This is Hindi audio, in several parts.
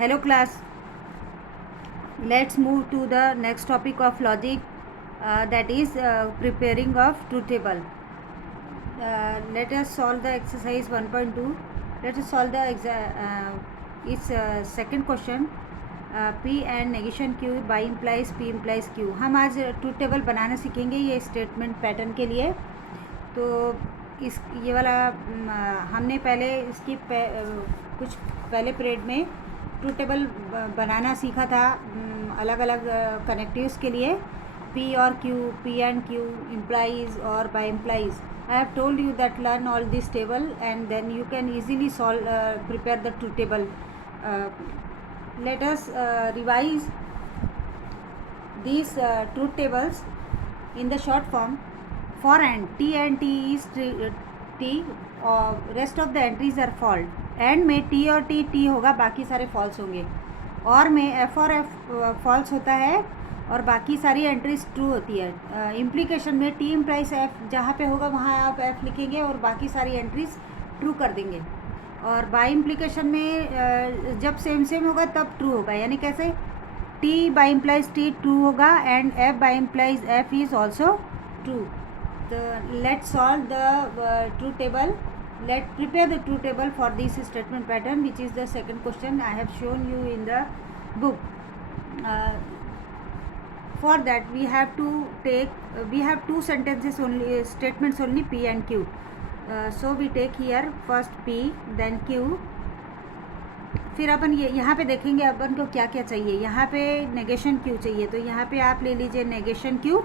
Hello class, let's move to the next topic of logic, that is preparing of truth table. Let us solve the exercise 1.2. Let us solve the second question. P and negation Q by implies P implies Q. हम आज ट्रूथ टेबल बनाना सीखेंगे ये स्टेटमेंट पैटर्न के लिए. तो ये वाला हमने पहले इसकी कुछ पहले पीरियड में ट्रूथ टेबल बनाना सीखा था अलग अलग कनेक्टिव्स के लिए, P और Q, P and Q, implies or by implies. I have told you that learn all this table and then you can easily prepare the truth table. Let us revise these truth tables in the short form. For and T is T, rest of the entries are false. And में T और T होगा, बाकी सारे फॉल्स होंगे. और में F और F फॉल्स होता है और बाकी सारी एंट्रीज ट्रू होती है. इम्प्लीकेशन में T इम्प्लाइज F जहाँ पे होगा वहाँ आप F लिखेंगे और बाकी सारी एंट्रीज ट्रू कर देंगे. और बाई इम्प्लीकेशन में जब सेम होगा तब ट्रू होगा. यानी कैसे? T bi implies T true होगा and F bi implies F is also true. Let's solve the truth table. Let's prepare the truth table for this statement pattern, which is the second question I have shown you in the book. For that we have two sentences only, statements only, P and Q. So we take here first P then Q. फिर अपन यहाँ पे देखेंगे अपन को क्या क्या चाहिए. यहाँ पे नेगेशन Q चाहिए, तो यहाँ पे आप ले लीजिए नेगेशन Q.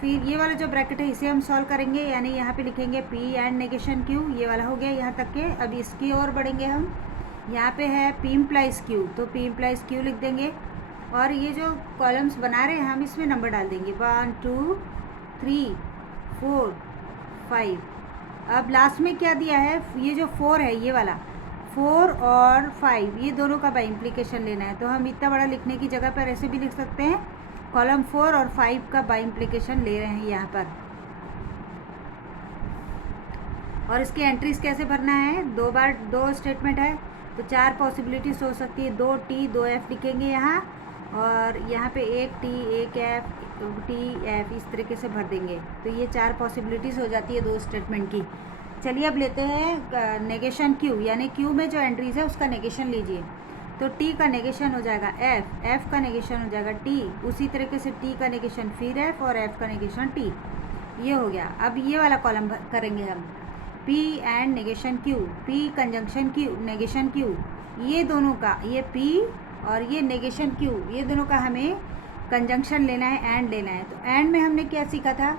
फिर ये वाला जो ब्रैकेट है इसे हम सॉल्व करेंगे, यानी यहाँ पे लिखेंगे P एंड नेगेशन Q. ये वाला हो गया यहाँ तक के. अब इसकी ओर बढ़ेंगे हम. यहाँ पे है P इम्प्लाइज Q, तो P इम्प्लाइज Q लिख देंगे. और ये जो कॉलम्स बना रहे हैं हम इसमें नंबर डाल देंगे 1 2 3 4 5. अब लास्ट में क्या दिया है, ये जो 4 है, ये वाला 4 और 5 ये दोनों का बाय इम्प्लीकेशन लेना है. तो हम इतना बड़ा लिखने की जगह पर ऐसे भी लिख सकते हैं, कॉलम 4 और 5 का बाय इम्प्लीकेशन ले रहे हैं यहाँ पर. और इसकी एंट्रीज कैसे भरना है, दो स्टेटमेंट है तो 4 पॉसिबिलिटीज हो सकती है. 2 T 2 F लिखेंगे यहाँ, और यहाँ पे 1 T 1 F T F इस तरीके से भर देंगे. तो ये 4 पॉसिबिलिटीज़ हो जाती है 2 स्टेटमेंट की. चलिए अब लेते हैं नेगेशन Q, यानी Q में जो एंट्रीज है उसका नेगेशन लीजिए. तो T का नेगेशन हो जाएगा F का नेगेशन हो जाएगा T, उसी तरीके से T का नेगेशन फिर F और F का नेगेशन T. ये हो गया. अब ये वाला कॉलम करेंगे हम, P and negation Q, P conjunction Q negation Q. ये दोनों का, ये P और ये नेगेशन Q, ये दोनों का हमें कंजंक्शन लेना है, एंड लेना है. तो एंड में हमने क्या सीखा था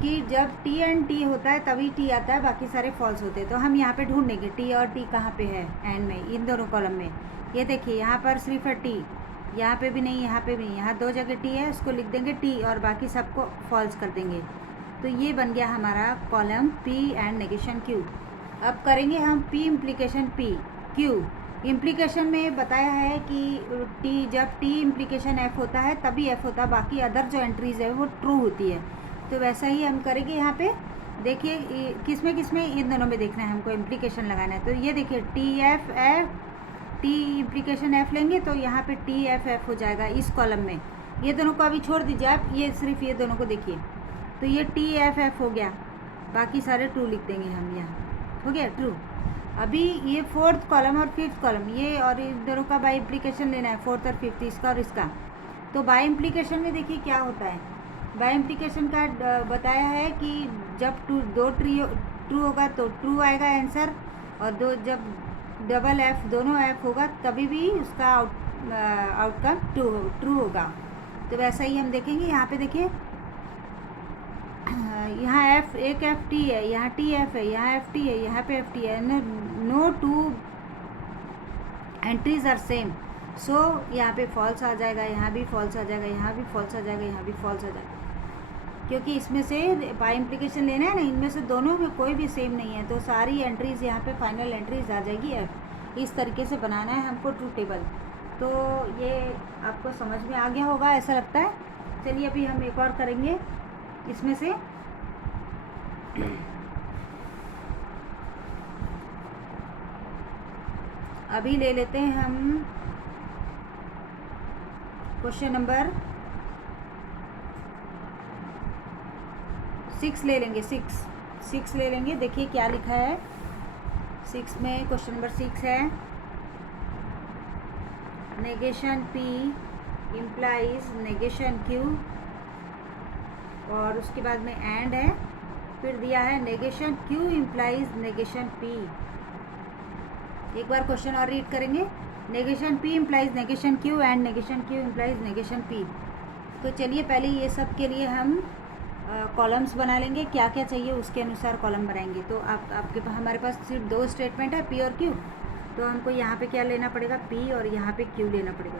कि जब T एंड T होता है तभी T आता है, बाकी सारे फॉल्स होते हैं. तो हम यहाँ पे ढूंढेंगे T और T कहाँ पे है एंड में, इन दोनों कॉलम में. ये देखिए यहाँ पर सिर्फ है T, यहाँ पे भी नहीं, यहाँ पे भी नहीं. यहाँ 2 जगह T है, उसको लिख देंगे T और बाकी सबको फॉल्स कर देंगे. तो ये बन गया हमारा column P and negation Q. अब करेंगे हम P implication P Q. Implication में बताया है कि जब T इम्प्लीकेशन F होता है तभी F होता है, बाकी अदर जो एंट्रीज है वो ट्रू होती है. तो वैसा ही हम करेंगे यहाँ पे. देखिए किसमें इन दोनों में देखना है हमको, इम्प्लीकेशन लगाना है. तो ये देखिए T इम्प्लीकेशन F लेंगे तो यहाँ पे T F हो जाएगा इस कॉलम में. ये दोनों को अभी छोड़ दीजिए आप, ये सिर्फ ये दोनों को देखिए. तो ये T F हो गया, बाकी सारे ट्रू लिख देंगे हम. यहाँ हो गया ट्रू. अभी ये 4th कॉलम और 5th कॉलम, ये और इन दोनों का बाय इम्प्लीकेशन लेना है, 4th और 5th, इसका और इसका. तो बाय इम्प्लीकेशन में देखिए क्या होता है. बाय इम्प्लीकेशन का बताया है कि जब 2 ट्रू होगा तो ट्रू आएगा आंसर, और जब डबल F दोनों F होगा तभी भी उसका आउटकम ट्रू होगा. तो वैसा ही हम देखेंगे. यहाँ पे देखिए यहाँ एक F T है, यहाँ T F है, यहाँ F T है, यहाँ पे F T है. No 2 entries are same. So यहाँ पे फॉल्स आ जाएगा, यहाँ भी फॉल्स आ जाएगा, यहाँ भी फॉल्स आ जाएगा, यहाँ भी फॉल्स आ जाएगा, क्योंकि इसमें से बाय इम्प्लीकेशन लेना है ना, इनमें से दोनों में कोई भी सेम नहीं है. तो सारी एंट्रीज़ यहाँ पे फाइनल एंट्रीज आ जाएगी F. इस तरीके से बनाना है हमको ट्रूथ टेबल. तो ये आपको समझ में आ गया होगा ऐसा लगता है. चलिए अभी हम एक और करेंगे इसमें से. अभी ले लेते हैं हम क्वेश्चन नंबर 6 ले लेंगे। 6 ले लेंगे। देखिए क्या लिखा है 6 में। क्वेश्चन नंबर 6 है negation P implies negation Q, और उसके बाद में एंड है। फिर दिया है negation Q implies negation P। एक बार क्वेश्चन और रीड करेंगे। Negation P implies negation Q and negation Q implies negation P। तो चलिए पहले ये सब के लिए हम कॉलम्स बना लेंगे। क्या क्या चाहिए उसके अनुसार कॉलम बनाएंगे। तो आपके पास हमारे पास सिर्फ 2 स्टेटमेंट है P और Q, तो हमको यहाँ पे क्या लेना पड़ेगा P और यहाँ पे Q लेना पड़ेगा।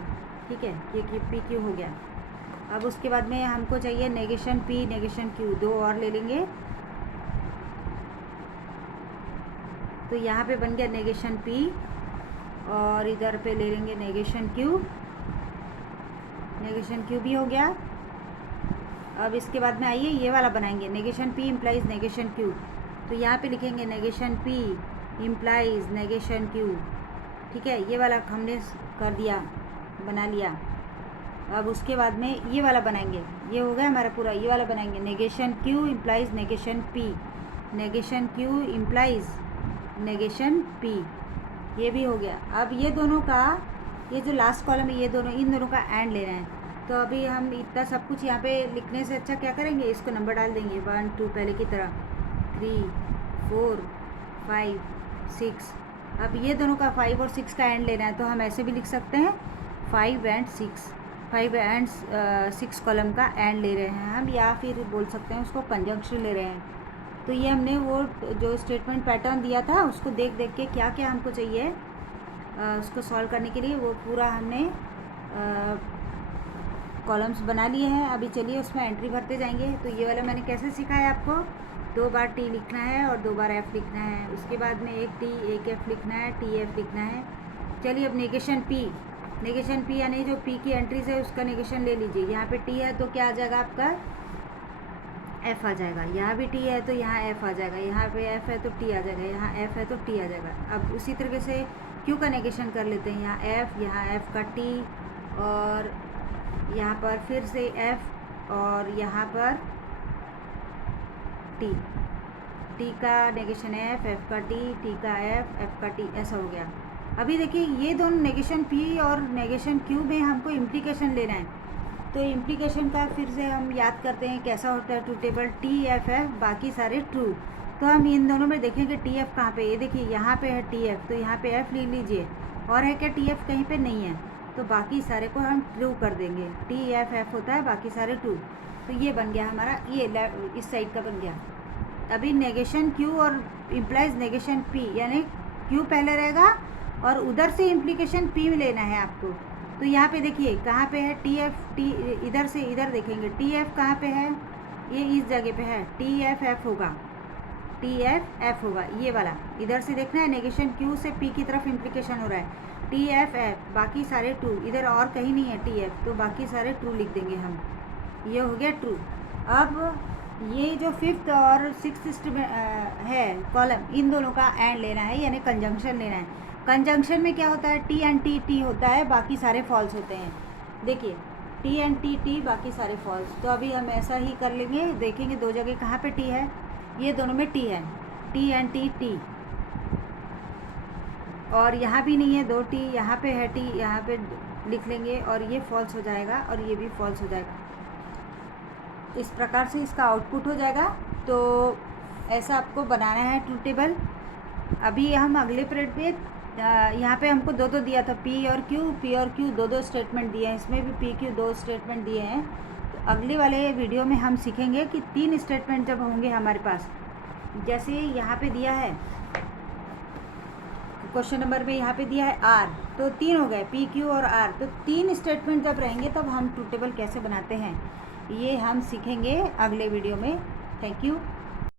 ठीक है, ये P Q हो गया। अब उसके बाद में हमको चाहिए नेगेशन P नेगेशन Q, 2 और ले लेंगे। तो यहाँ पे बन गया नेगेशन P और इधर पे ले लेंगे नेगेशन Q। नेगेशन Q भी हो गया। अब इसके बाद में आइए ये वाला बनाएंगे negation P implies negation Q। तो यहाँ पे लिखेंगे negation P implies negation Q। ठीक है, ये वाला हमने कर दिया, बना लिया। अब उसके बाद में ये वाला बनाएंगे। ये हो गया हमारा पूरा। ये वाला बनाएंगे negation Q implies negation P, negation Q implies negation P। ये भी हो गया। अब ये दोनों का, ये जो लास्ट कॉलम है, ये दोनों, इन दोनों का एंड ले रहे हैं। तो अभी हम इतना सब कुछ यहाँ पे लिखने से अच्छा क्या करेंगे, इसको नंबर डाल देंगे 1 2 पहले की तरह 3 4 5 6। अब ये दोनों का 5 और 6 का एंड लेना है, तो हम ऐसे भी लिख सकते हैं 5 एंड 6 कॉलम का एंड ले रहे हैं हम, या फिर बोल सकते हैं उसको कंजंक्शन ले रहे हैं। तो ये हमने वो जो स्टेटमेंट पैटर्न दिया था उसको देख देख के क्या क्या हमको चाहिए उसको सॉल्व करने के लिए वो पूरा हमने कॉलम्स बना लिए हैं। अभी चलिए उसमें एंट्री भरते जाएंगे। तो ये वाला मैंने कैसे सिखाया आपको, 2 बार T लिखना है और 2 बार F लिखना है। उसके बाद में एक T एक F लिखना है, TF लिखना है। चलिए अब नेगेशन P यानी जो P की एंट्रीज है उसका नेगेशन ले लीजिए। यहाँ पे T है तो क्या आ जाएगा आपका F आ जाएगा। यहाँ भी T है तो यहाँ F आ जाएगा। यहाँ पे F है तो T आ जाएगा। यहाँ F है तो T आ जाएगा। अब उसी तरीके से Q का नेगेशन कर लेते हैं। यहाँ F का T, और यहाँ पर फिर से F, और यहाँ पर T का नेगेशन F का T का F का T, ऐसा हो गया। अभी देखिए ये दोनों नेगेशन P और नेगेशन Q में हमको इम्प्लीकेशन लेना है। तो इम्प्लीकेशन का फिर से हम याद करते हैं कैसा होता है। ट्रू टेबल TF बाकी सारे ट्रू। तो हम इन दोनों में देखेंगे TF कहाँ पे। ये देखिए यहाँ पे है TF, तो यहाँ पे F ले लीजिए। और है क्या TF कहीं पे नहीं है, तो बाकी सारे को हम ट्रू कर देंगे। TF होता है, बाकी सारे ट्रू। तो ये बन गया हमारा, ये इस साइड का बन गया। अभी नेगेशन Q और इम्प्लाइज नेगेशन P, यानी Q पहले रहेगा और उधर से इम्प्लीकेशन P में लेना है आपको। तो यहाँ पे देखिए कहाँ पे है T, इधर से इधर देखेंगे TF कहाँ पे है, ये इस जगह पे है। TF होगा, TF होगा ये वाला। इधर से देखना है नेगेशन Q से P की तरफ इम्प्लीकेशन हो रहा है। TF बाकी सारे ट्रू, इधर और कहीं नहीं है TF, तो बाकी सारे ट्रू लिख देंगे हम। ये हो गया ट्रू। अब ये जो 5th और 6th है कॉलम, इन दोनों का एंड लेना है, यानी कंजंक्शन लेना है। कंजंक्शन में क्या होता है, T एंड T होता है, बाकी सारे फॉल्स होते हैं। देखिए T एंड T बाकी सारे फॉल्स। तो अभी हम ऐसा ही कर लेंगे। देखेंगे 2 जगह कहाँ पे T है, ये दोनों में T है, T एंड T। और यहाँ भी नहीं है 2 T, यहाँ पे है T, यहाँ पे लिख लेंगे और ये फॉल्स हो जाएगा और ये भी फॉल्स हो जाएगा। इस प्रकार से इसका आउटपुट हो जाएगा। तो ऐसा आपको बनाना है ट्रू टेबल। अभी हम अगले पीरियड पे यहाँ पे हमको 2 दिया था, P और Q 2 स्टेटमेंट दिए हैं। इसमें भी P Q 2 स्टेटमेंट दिए हैं। तो अगले वाले वीडियो में हम सीखेंगे कि 3 स्टेटमेंट जब होंगे हमारे पास, जैसे यहाँ पे दिया है क्वेश्चन नंबर में, यहाँ पे दिया है R, तो 3 हो गए P Q और R। तो 3 स्टेटमेंट जब रहेंगे तब हम ट्रू टेबल कैसे बनाते हैं, ये हम सीखेंगे अगले वीडियो में। Thank you.